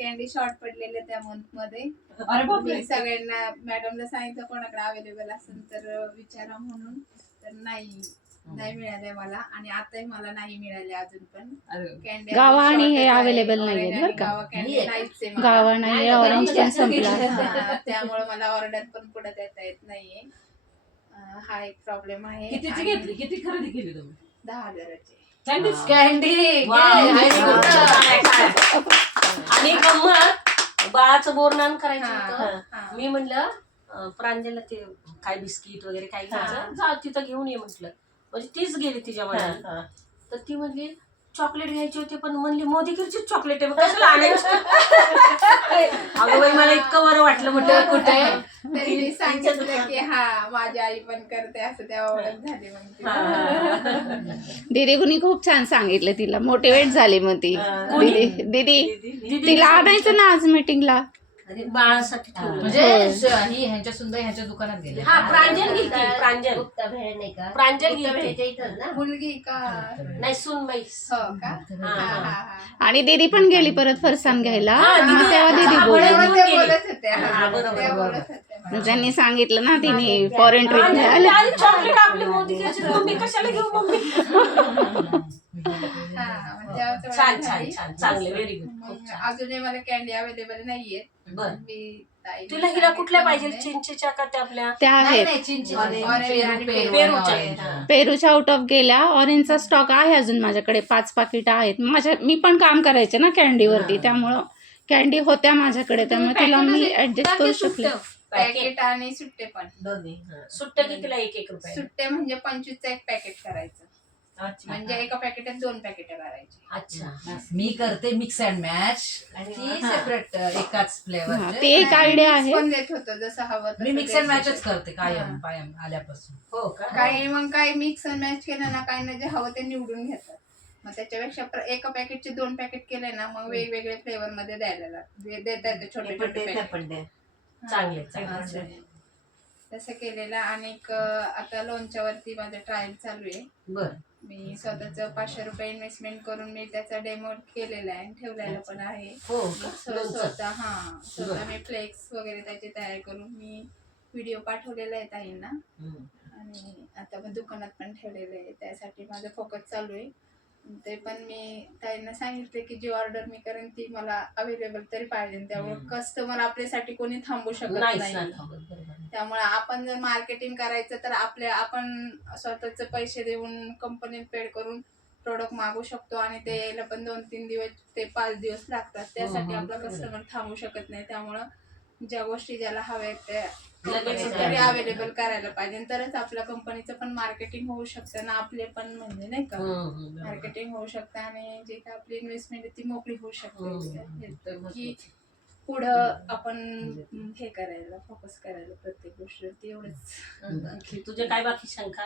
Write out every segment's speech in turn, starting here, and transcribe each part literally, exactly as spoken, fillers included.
Candy short पडलेले त्या month मध्ये. अरे बापरे. मी सगळ्यांना मॅडमला सांगितलं कोणाकडे अवेलेबल असेल तर विचारा म्हणून, तर नाही नाही मिळाले मला आणि आताही मला नाही मिळाले अजून पण कॅन्डी. गावा आणि हे अवेलेबल नाहीये बरं का. गावा कॅन्डी नाहीच आहे मला. गावा नाही, ऑरेंज पण संपला. त्यामुळे मला ऑर्डर पण पुढे देता येत नाहीये. हा एक प्रॉब्लेम आहे. कितीची घेतली, किती खरेदी केली तुम्ही? दहा हजाराची कॅन्डी. आणि गंमत बाळाचं बोरनान करायचं हा, होतं. हा. मी म्हणलं अं, प्रांजलला ते काय बिस्किट वगैरे काय घ्यायचं, जा तिथं घेऊन ये म्हटलं. म्हणजे तीच गेली तिच्या मनात. तर ती म्हणली चॉकलेट घ्यायची होती, पण म्हणली मोदीगिरचीच चॉकलेट आहे, मग कशाला आणायचं. अगं बाई मला इतकं बरं वाटलं म्हटलं कुठे. तरी मी सांगितलं की हा माझी आई पण करते असं, तेव्हा ओळख झाली म्हणजे. दीदी कुणी खूप छान सांगितलं तिला, मोटिवेट झाली मग ती. दीदी दीदी तिला आणायचं ना आज मीटिंगला. अरे बाळासाठी ठेवलं. म्हणजे ही ह्यांच्या सुंदर ह्यांच्या दुकानात गेले. हा प्रांजल गेली, प्रांजल गुप्ता भेळ नाही का? प्रांजल गुप्ता गेली. भेळच्या इथंच ना? मुलगी का? नाही सुनबाई. हो का? हा, हा, हा. आणि दीदी पण गेली परत फरसाण घ्यायला. हा, मग दीदी- तेव्हा दीदी हा, बोलली. बरोबर. ते बोलत होते. हा, हा, बरोबर, ते बरोबर. बोलत होते. मग त्यांनी सांगितलं ना तिने फॉरेन ट्रिप प्रांजल घ्यायला. म्हणली, "आई, चॉकलेट आपली मोदीगिरची, मम्मी कशाला घेऊ मम्मी." हा, मग तेव्हा तेवढं छान छान झाली. छान चांगले, व्हेरी गुड. मग अजूनही मला कॅन्डी अवेलेबल नाहीये. बर. मी ताईला तुला हिला कुठल्या पाहिजे, सांगितलं चिंचेच्या का त्या आपल्या? त्या नाही आहेत नाही चिंच ऑरेंज आणि पेरूच्या. पेरूच्या आउट ऑफ गेल्या. ऑरेंजचा स्टॉक आहे अजून माझ्याकडे, पाच पाकिट आहेत माझ्या. मी पण काम करायचे ना कॅन्डीवरती, त्यामुळं कॅन्डी होत्या माझ्याकडे, त्यामुळे तिला मी ऍडजस्ट करू शकले. पॅकेट आणि सुट्टे पण. दोन्ही. सुट्ट्या कितीला एक एक रुपये? सुट्टे म्हणजे पंचवीसचं एक पॅकेट करायचं, अच्छा म्हणजे एका पॅकेटात दोन पॅकेट करायची. अच्छा. मी करते मिक्स अँड मॅच आणि ती सेपरेट एकाच हा, फ्लेवर. ती एक आयडिया आहे. पण देत होतो जसं हवं तसं मी मिक्स अँड देत मॅचच होतो. करते कायम कायम आल्यापासून. हो का? काही मग काही मिक्स अँड मॅच केलं ना, काही ना जे हवं ते निवडून घेतात. मग त्याच्यापेक्षा प्र- एका पॅकेटचे दोन पॅकेट केले ना, मग वेगवेगळे फ्लेवर मध्ये द्यायला लागते, देता येते छोटे छोटे पॅकेट. चांगले असं चांगले. आहे. तसं केलेलं. आणि आता लोणच्यावरती माझं ट्रायल चालू आहे. बर. मी स्वतःच पाचशे रुपये इन्व्हेस्टमेंट करून मी त्याचा डेमो केलेला आहे आणि ठेवलेला पण आहे. हो का? स्व- स्वतः हा स्वतः मी फ्लेक्स वगैरे त्याची तयारी करून मी व्हिडिओ पाठवलेला आहे ताईंना. हम्म. आणि आता मग दुकानात पण ठेवलेलं आहे, त्यासाठी माझं फोकस चालू आहे. ते पण मी ताईंना सांगितले की जी ऑर्डर मी करेन ती मला अवेलेबल तरी पाहिजे, त्यामुळे कस्टमर आपल्यासाठी कोणी थांबू शकत नाहीच नाही. नाही थांबत, बरोबर. त्यामुळे आपण जर मार्केटिंग करायचं तर आपले आपण स्वतःचे पैसे देऊन कंपनीत पेड करून प्रोडक्ट मागू शकतो आणि ते यायला पण दोन तीन दिवस ते पाच दिवस लागतात. त्यासाठी आपला कस्टमर थांबू शकत नाही. त्यामुळं ज्या गोष्टी ज्याला हव्या आहेत त्या लगेच तरी अवेलेबल करायला पाहिजे, तरच आपल्या कंपनीचं पण मार्केटिंग होऊ शकतं ना, आपले पण म्हणजे नाही का हम्म, हम्म, बरोबर. मार्केटिंग होऊ शकतं आणि जे काय आपली इन्व्हेस्टमेंट आहे ती मोकळी होऊ शकते. हम्म. की पुढं आपण हे करायला फोकस करायला प्रत्येक गोष्टीवरती एवढंच. आणखी तुझे काय बाकी शंका?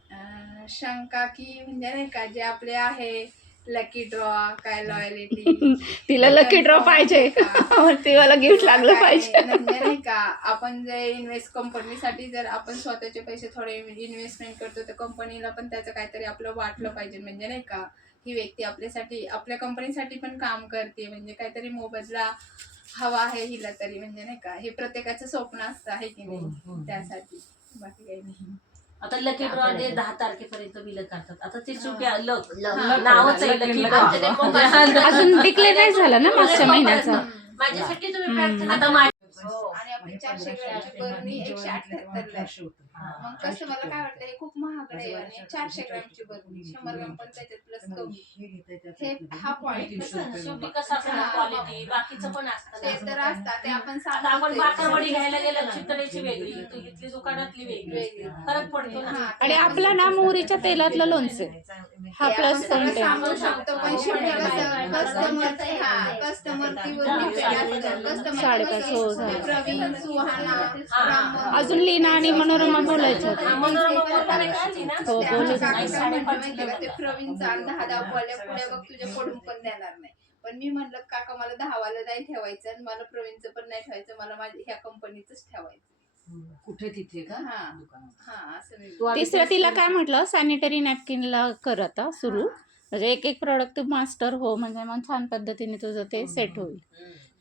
अं, शंका की म्हणजे नाही का जे आपले आहे लकी ड्रॉ काय लॉयलिटी, तिला लकी ड्रॉ पाहिजे. ती मला गिफ्ट लागलं पाहिजे. म्हणजे नाही का आपण जे इन्व्हेस्ट कंपनीसाठी जर आपण स्वतःचे पैसे थोडे इन्व्हेस्टमेंट करतो तर कंपनीला पण त्याचं काहीतरी आपलं वाटलं पाहिजे. म्हणजे नाही का ही व्यक्ती आपल्यासाठी आपल्या कंपनीसाठी पण काम करते, म्हणजे काहीतरी मोबदला हवा आहे हिला तरी, म्हणजे नाही का हे प्रत्येकाचं स्वप्न असतं आहे की नाही, त्यासाठी बाकी काही नाही. आता लकी ड्रॉ डे दहा तारखेपर्यंत बिल करतात. आता ते सुट्टी लक लक. नावच आहे लकी ड्रॉ. आमच्या ते मोबाईल- अजून डिक्लेअर नाही झाला ना मागच्या महिन्याचा. माझ्यासाठी तुम्ही प्रार्थना आता माझ्या आणि आपली चारशे ग्रॅमची बरणी एकशे अठ्ठ्याहत्तर ला. मग कसं मला काय वाटतं हे खूप महागडे आहे आणि चारशे ग्रॅमची बरणी शंभर ग्रॅम पण त्याच्यात प्लस कमी, हे हा पॉईंट. शेवटी कसं असतं क्वालिटी बाकीचं पण असतं ते ना. तर असतात ते आपण आता आपण बाकरवडी घ्यायला गेलं सांगतो. चितळेची वेगळी, तू इथली दुकानातली वेगळी, वेगळी. फरक पडतो ना. हा, आणि आपला ना मोहरीच्या तेलातलं लोणचं हा ते प्लस आपण सगळं पॉइंट आहे. सांगू शकतो पण शेवटी कसं कस्टमर हा कस्टमर ती बरणी कस्टमर साडेपाच, हो, झालं. प्रवीण सुहाना ब्राह्मण, अजून लीना आणि मनोरमा बोलायचं होतं. हा, मनोरमा बोलताना काय आली ना? हो, ते बोलत आमच्या होते. काकांना म्हणलं माहितीये का, ते प्रवीणचा आणि दहा दहा बोलल्या पुढे बघ तुझ्या पडून पण देणार नाही. पण मी म्हणलं काका मला दहावाला नाही ठेवायचं आणि मला प्रवीणचं पण नाही ठेवायचं, मला माझ्या ह्या कंपनीचंच ठेवायचं. कुठे तिथे का हा. दुकानात? हा असं मी तिसरं तिला काय म्हटलं, सॅनिटरी नॅपकिनला कर आता सुरू, म्हणजे एक एक प्रॉडक्ट तू मास्टर हो, म्हणजे मग छान पद्धतीने तुझं ते सेट होईल.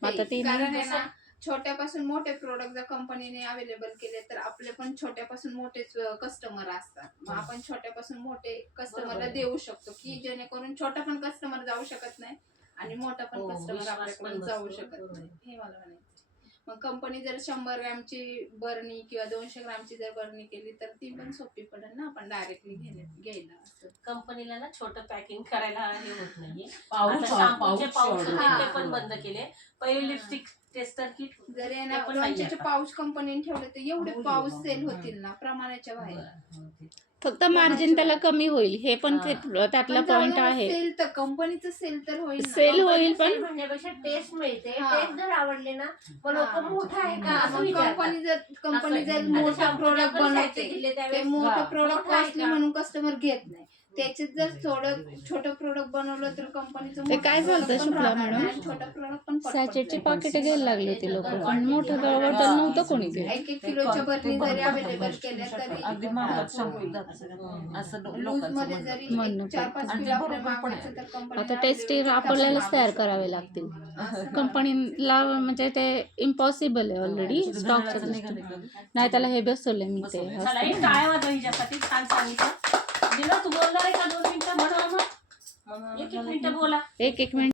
मग आता ते. ती कारण आहे ना छोट्यापासून मोठे प्रोडक्ट जर कंपनीने अवेलेबल केले तर आपले पण छोट्यापासून मोठेच कस्टमर असतात. मग आपण छोट्यापासून मोठे कस्टमरला बरोबर. देऊ शकतो की जेणेकरून छोटा पण कस्टमर जाऊ शकत नाही आणि मोठा पण हो, कस्टमर विश्वास आपल्याकडून पण जाऊ नसतो. शकत बरोबर. नाही, हे मला म्हणायचं. मग कंपनी जर शंभर ग्रॅमची बरणी किंवा दोनशे ग्रॅमची जर बरणी केली तर ती पण सोपी पडेल ना आपण डायरेक्टली घ्यायला असं. कंपनीला ना छोटं पॅकिंग करायला हे होत नाहीये. पाऊच आता हा, शॅम्पूचे पाऊच पाऊच एवढं. होते हा. ते पण बंद केले. पहिले लिपस्टिक टेस्टर किट जर आहे ते ना पण नाहीये लोणच्याचे आता. पाऊच कंपनीने ठेवले तर एवढे हो, पाऊस हो, सेल हो. होतील ना प्रमाणाच्या बाहेर. फक्त मार्जिन त्याला कमी होईल, हे पण हा. ते- त्यातला पण जाऊ पॉइंट दे ना, आहे. सेल तर कंपनीचं सेल तर होईल ना. सेल होईल सेल पण म्हणण्यापेक्षा टेस्ट मिळते. हा. टेस्ट जर आवडले ना मग हा. लोक मोठा आहे का हा, असं मग विचारतात. कंपनी जर कंपनी जर आता मोठा शॅम्पूचे प्रोडक्ट आपण बनवते sachet दिले ते त्यावेळेस मोठं हा. प्रोडक्ट मोठं आहे कॉस्टली का? म्हणून कस्टमर घेत नाही. त्याच्यात जर थोडं छोटं प्रोडक्ट बनवलं तर कंपनीचं ते काय झालं शुक्ला मॅडम? छोटं प्रोडक्ट पण पटपट सॅचेटची जाईल. पाकिटे घ्यायला लागली होती लोक, पण मोठं बॉटल नव्हतं कोणी घेत. एक एक किलोच्या बरणी जरी अवेलेबल केल्या अगदी तरी महागात शॅम्पू जातं. असं लो- लूज लोकांचं मध्ये म्हणणं. जरी म्हणणं एक चार पाच आणि किलो ते आपल्याला बरोबर पण मागवायचं तर कंपनी आता टेस्टी आपल्यालाच तयार करावे लागतील. कंपनीला म्हणजे ते इम्पॉसिबल आहे ऑलरेडी स्टॉकच्या दृष्टीने. नाही त्याला हे बसवलंय मी ते चला एक टाळ्या वाजवा हिच्यासाठी. छान सांगितलं. दिलं तू बोलणार आहे का दोन मिनिटं म्हणा मग एक एक मिनिटं बोला. एक एक मिनिट